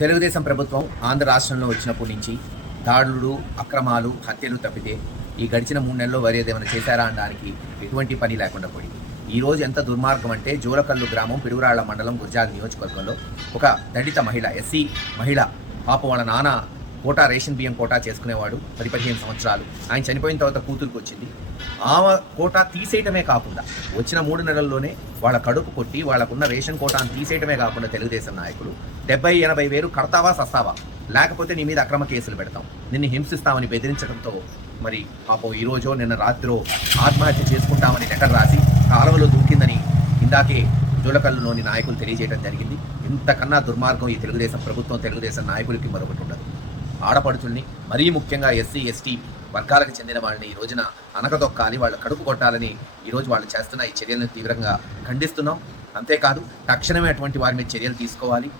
తెలుగుదేశం ప్రభుత్వం ఆంధ్ర రాష్ట్రంలో వచ్చినప్పటి నుంచి దాడులు, అక్రమాలు, హత్యలు తప్పితే ఈ గడిచిన 3 నెలల్లో వేరేదేమైనా చేశారా అనడానికి ఎటువంటి పని లేకుండా పోయింది. ఈరోజు ఎంత దుర్మార్గం అంటే జోలకల్లు గ్రామం, పిడుగురాళ్ల మండలం, గుర్జాల నియోజకవర్గంలో ఒక దళిత మహిళ, ఎస్సీ మహిళ, పాప వాళ్ళ నాన్న కోటా రేషన్ బియ్యం కోటా చేసుకునేవాడు 10-15 సంవత్సరాలు. ఆయన చనిపోయిన తర్వాత కూతురికి వచ్చింది. ఆమె కోటా తీసేయటమే కాకుండా వచ్చిన 3 నెలల్లోనే వాళ్ళ కడుపు కొట్టి వాళ్ళకున్న రేషన్ కోటాను తీసేయటమే కాకుండా తెలుగుదేశం నాయకులు 70-80 వేలు కడతావా సస్తావా, లేకపోతే నీ మీద అక్రమ కేసులు పెడతాం, నిన్ను హింసిస్తామని బెదిరించడంతో మరి పాపం ఈరోజో నిన్న రాత్రో ఆత్మహత్య చేసుకుంటామని లెటర్ రాసి కాలువలో దూకిందని ఇందాకే జోలకల్లులోని నాయకులు తెలియజేయడం జరిగింది. ఇంతకన్నా దుర్మార్గం ఈ తెలుగుదేశం ప్రభుత్వం, తెలుగుదేశం నాయకులకి మరొకటి ఉండదు. ఆడపడుచుల్ని, మరీ ముఖ్యంగా ఎస్సీ ఎస్టీ వర్గాలకు చెందిన వాళ్ళని ఈ రోజున అనకదొక్కాలి, వాళ్ళ కడుపు కొట్టాలని ఈరోజు వాళ్ళు చేస్తున్న ఈ చర్యలను తీవ్రంగా ఖండిస్తున్నాం. అంతేకాదు తక్షణమే అటువంటి వారి మీద చర్యలు తీసుకోవాలి.